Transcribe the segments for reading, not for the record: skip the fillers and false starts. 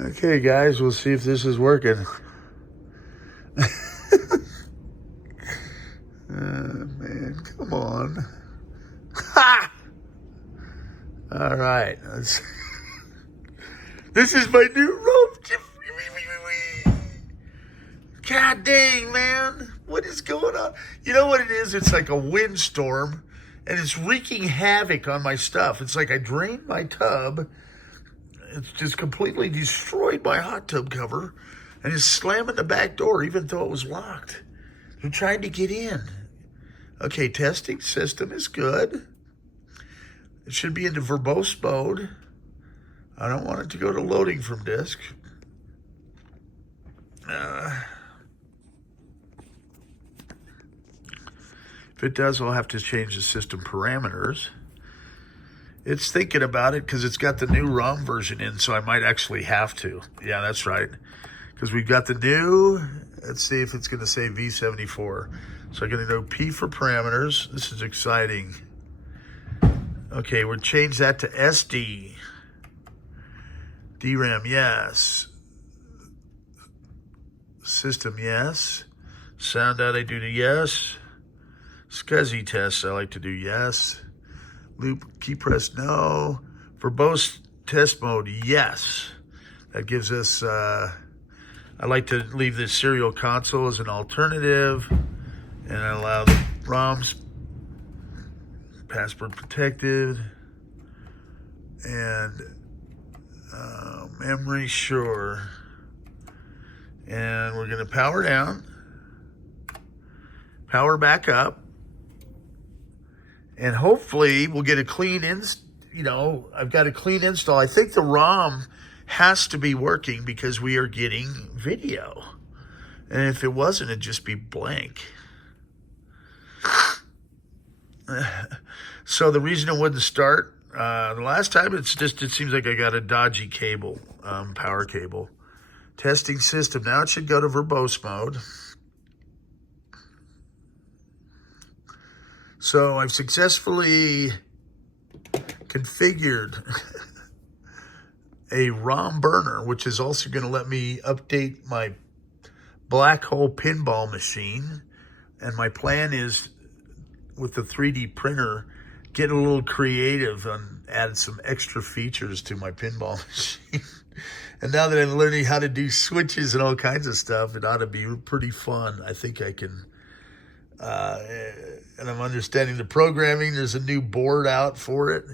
Okay, guys, we'll see if this is working. Man, come on. Ha! All right. This is my new rope. God dang, man. What is going on? You know what it is? It's like a windstorm, and it's wreaking havoc on my stuff. It's like I drained my tub. It's just completely destroyed my hot tub cover, and it's slamming the back door even though it was locked. I'm trying to get in. Okay, testing system is good. It should be into verbose mode. I don't want it to go to loading from disk. If it does, I'll have to change the system parameters. It's thinking about it because it's got the new ROM version in, so I might actually have to. Yeah, that's right. Because we've got the new, let's see if it's going to say V74. So I'm going to go P for parameters. This is exciting. Okay, we'll change that to SD. DRAM, yes. System, yes. Sound out, I do the yes. SCSI tests, I like to do yes. Loop key press, no. Verbose test mode, yes. That gives us, I like to leave the serial console as an alternative, and I allow the ROMs password protected, and memory sure. And we're gonna power down, power back up, and hopefully we'll get a clean I've got a clean install. I think the ROM has to be working because we are getting video. And if it wasn't, it'd just be blank. So the reason it wouldn't start, the last time, it seems like I got a dodgy cable, power cable. Testing system, now it should go to verbose mode. So I've successfully configured a ROM burner, which is also going to let me update my black hole pinball machine. And my plan is, with the 3D printer, get a little creative and add some extra features to my pinball machine. And now that I'm learning how to do switches and all kinds of stuff, it ought to be pretty fun. I think I can, and I'm understanding the programming. There's a new board out for it.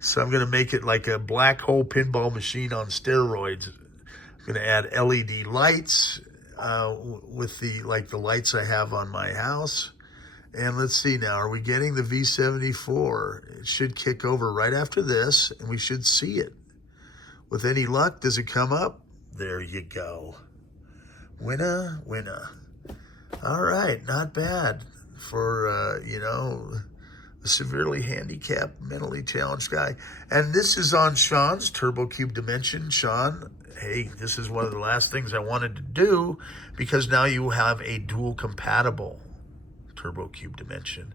So I'm going to make it like a black hole pinball machine on steroids. I'm going to add LED lights with the lights I have on my house. And let's see now, are we getting the V74? It should kick over right after this, and we should see it. With any luck, does it come up? There you go. Winner, winner. All right, not bad for, a severely handicapped, mentally challenged guy. And this is on Sean's Turbo Cube Dimension. Sean, hey, this is one of the last things I wanted to do because now you have a dual compatible Turbo Cube Dimension.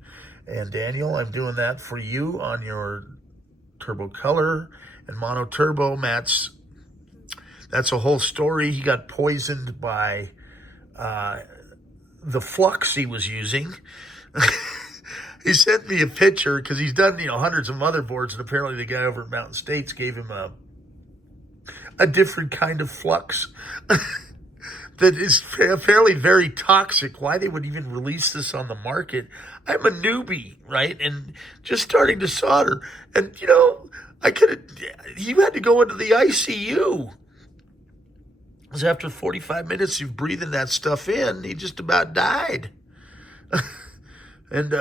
And Daniel, I'm doing that for you on your Turbo Color and Mono Turbo. Matt's, that's a whole story. He got poisoned by the flux he was using. He sent me a picture because he's done, hundreds of motherboards, and apparently the guy over at Mountain States gave him a different kind of flux that is fairly very toxic. Why they would even release this on the market? I'm a newbie, right? And just starting to solder. And, you had to go into the ICU. Because after 45 minutes of breathing that stuff in, he just about died. And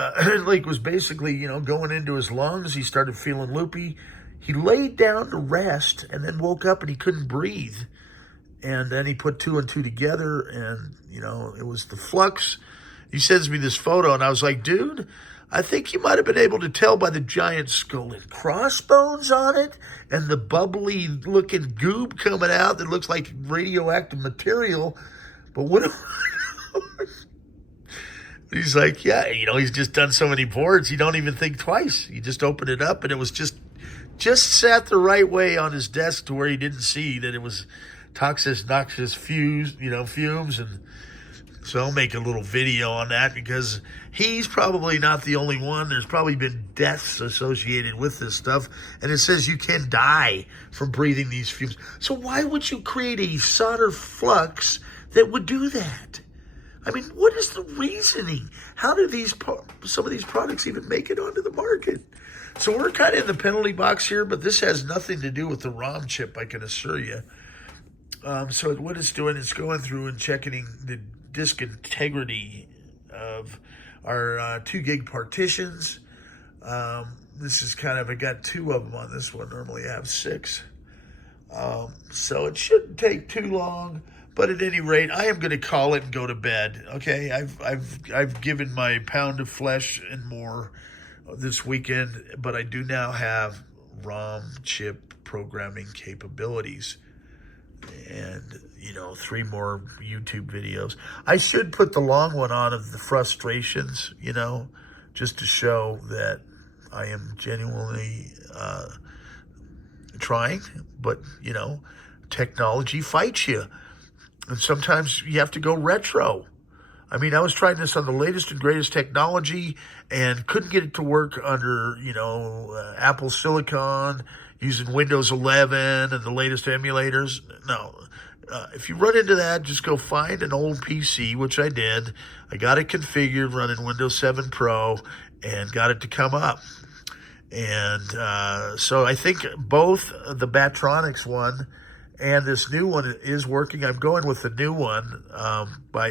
was basically, going into his lungs. He started feeling loopy. He laid down to rest and then woke up and he couldn't breathe. And then he put two and two together, and, it was the flux. He sends me this photo, and I was like, dude, I think you might have been able to tell by the giant skull and crossbones on it and the bubbly-looking goob coming out that looks like radioactive material. But what... He's like, yeah, he's just done so many boards, you don't even think twice. You just open it up, and it was just sat the right way on his desk to where he didn't see that it was noxious fumes. And so I'll make a little video on that, because he's probably not the only one. There's probably been deaths associated with this stuff. And it says you can die from breathing these fumes. So why would you create a solder flux that would do that? I mean, what is the reasoning? How do some of these products even make it onto the market? So we're kind of in the penalty box here, but this has nothing to do with the ROM chip, I can assure you. So what it's doing is going through and checking the disk integrity of our 2 gig partitions. This is kind of, I got 2 of them on this one. Normally I have 6. So it shouldn't take too long. But at any rate, I am going to call it and go to bed. Okay, I've given my pound of flesh and more this weekend, but I do now have ROM chip programming capabilities, and 3 more YouTube videos. I should put the long one on of the frustrations, just to show that I am genuinely trying. But technology fights you. And sometimes you have to go retro. I mean, I was trying this on the latest and greatest technology and couldn't get it to work under, Apple Silicon, using Windows 11 and the latest emulators. No. If you run into that, just go find an old PC, which I did. I got it configured running Windows 7 Pro and got it to come up. And so I think both the Batronics one and this new one is working. I'm going with the new one by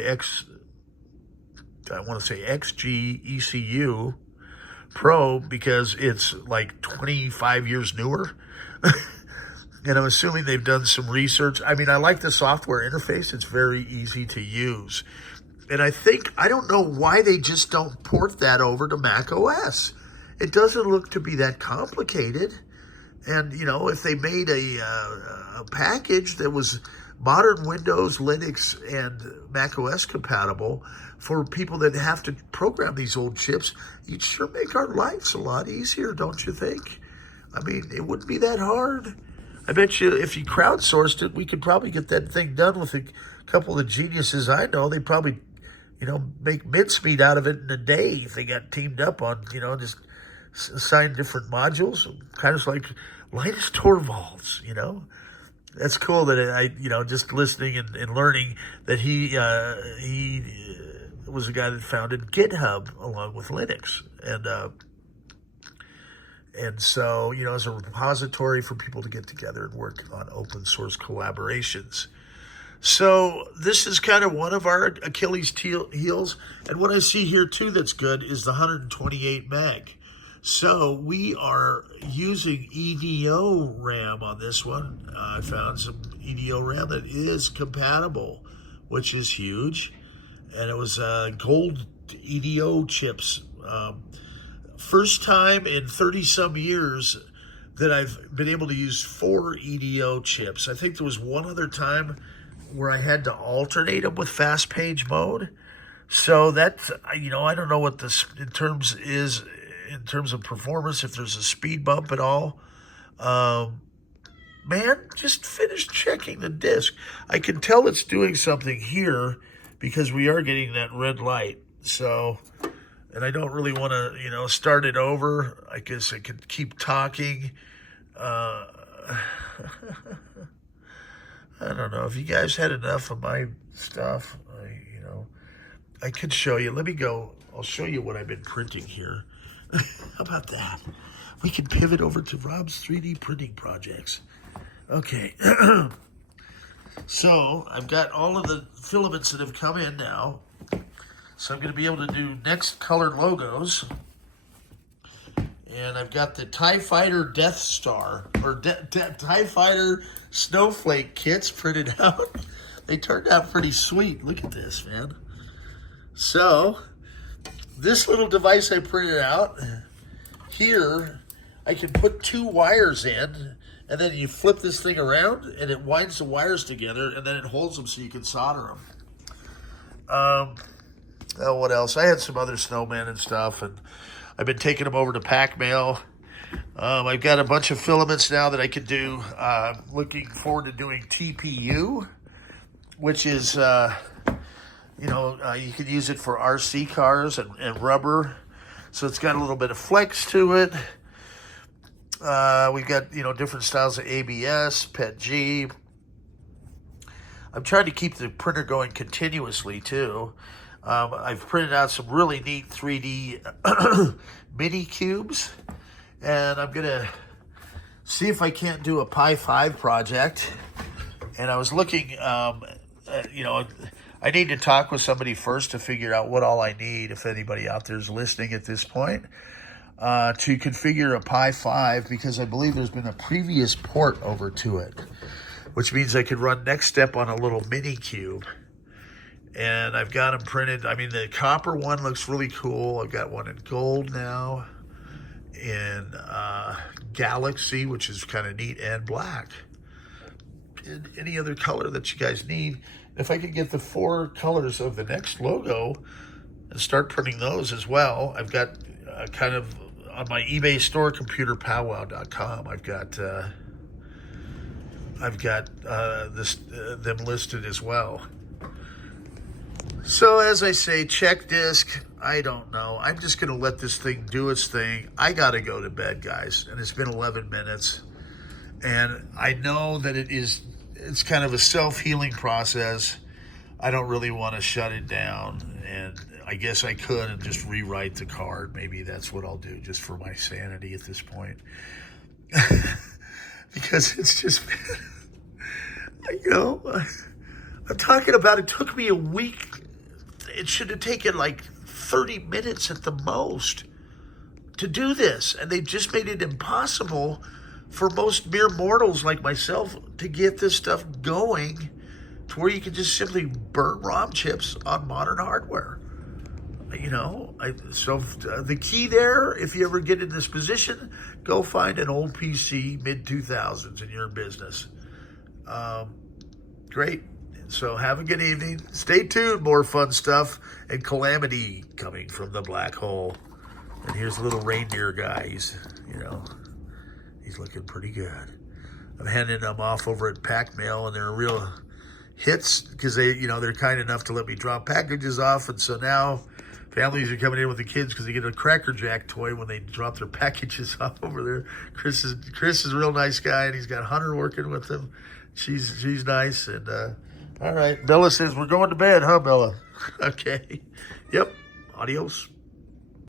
XG ECU Pro, because it's like 25 years newer. And I'm assuming they've done some research. I mean, I like the software interface. It's very easy to use. And I don't know why they just don't port that over to Mac OS. It doesn't look to be that complicated. And, if they made a package that was modern Windows, Linux, and Mac OS compatible for people that have to program these old chips, you'd sure make our lives a lot easier, don't you think? I mean, it wouldn't be that hard. I bet you if you crowdsourced it, we could probably get that thing done with a couple of the geniuses I know. They probably, make mincemeat out of it in a day if they got teamed up on, just assign different modules, kind of like Linus Torvalds, That's cool that I just listening and learning that he was the guy that founded GitHub along with Linux. And so, as a repository for people to get together and work on open source collaborations. So this is kind of one of our Achilles heels. And what I see here too that's good is the 128 meg. So we are using EDO RAM on this one. I found some EDO RAM that is compatible, which is huge. And it was gold EDO chips. First time in 30 some years that I've been able to use 4 EDO chips. I think there was one other time where I had to alternate them with fast page mode. So that's, I don't know what this in terms of performance, if there's a speed bump at all. Man, just finished checking the disk. I can tell it's doing something here because we are getting that red light. So, and I don't really want to, start it over. I guess I could keep talking. I don't know if you guys had enough of my stuff. I could show you. Let me go. I'll show you what I've been printing here. How about that? We can pivot over to Rob's 3D printing projects. Okay. So I've got all of the filaments that have come in now. So I'm going to be able to do NeXT colored logos. And I've got the TIE Fighter Death Star, or TIE Fighter Snowflake kits printed out. They turned out pretty sweet. Look at this, man. So, this little device I printed out, here, I can put 2 wires in, and then you flip this thing around, and it winds the wires together, and then it holds them so you can solder them. What else? I had some other snowmen and stuff, and I've been taking them over to Pack Mail, I've got a bunch of filaments now that I could do. Looking forward to doing TPU, which is, you can use it for RC cars and rubber. So it's got a little bit of flex to it. We've got, different styles of ABS, PETG. I'm trying to keep the printer going continuously too. I've printed out some really neat 3D mini cubes, and I'm gonna see if I can't do a Pi 5 project. And I was looking, I need to talk with somebody first to figure out what all I need, if anybody out there is listening at this point, to configure a Pi 5, because I believe there's been a previous port over to it, which means I could run NeXTstep on a little mini cube. And I've got them printed. I mean, the copper one looks really cool. I've got one in gold now, in Galaxy, which is kind of neat, and black. And any other color that you guys need. If I could get the 4 colors of the NeXT logo and start printing those as well. I've got kind of on my eBay store, computerpowwow.com, I've got them listed as well. So as I say, check disc, I don't know. I'm just going to let this thing do its thing. I got to go to bed, guys, and it's been 11 minutes. And I know that it's kind of a self-healing process. I don't really want to shut it down, and I guess I could and just rewrite the card. Maybe that's what I'll do, just for my sanity at this point. Because it's just been, I'm talking about, it took me a week. It should have taken like 30 minutes at the most to do this, and they just made it impossible for most mere mortals like myself to get this stuff going to where you can just simply burn ROM chips on modern hardware. So the key there, if you ever get in this position, go find an old PC mid-2000s and you're in business. Great. So have a good evening. Stay tuned. More fun stuff and calamity coming from the black hole. And here's a little reindeer guy. He's looking pretty good. I'm handing them off over at Pack Mail, and they're real hits because they're kind enough to let me drop packages off. And so now families are coming in with the kids because they get a Cracker Jack toy when they drop their packages off over there. Chris is a real nice guy, and he's got Hunter working with him. She's nice. And all right, Bella says we're going to bed, huh, Bella? Okay. Yep. Adios.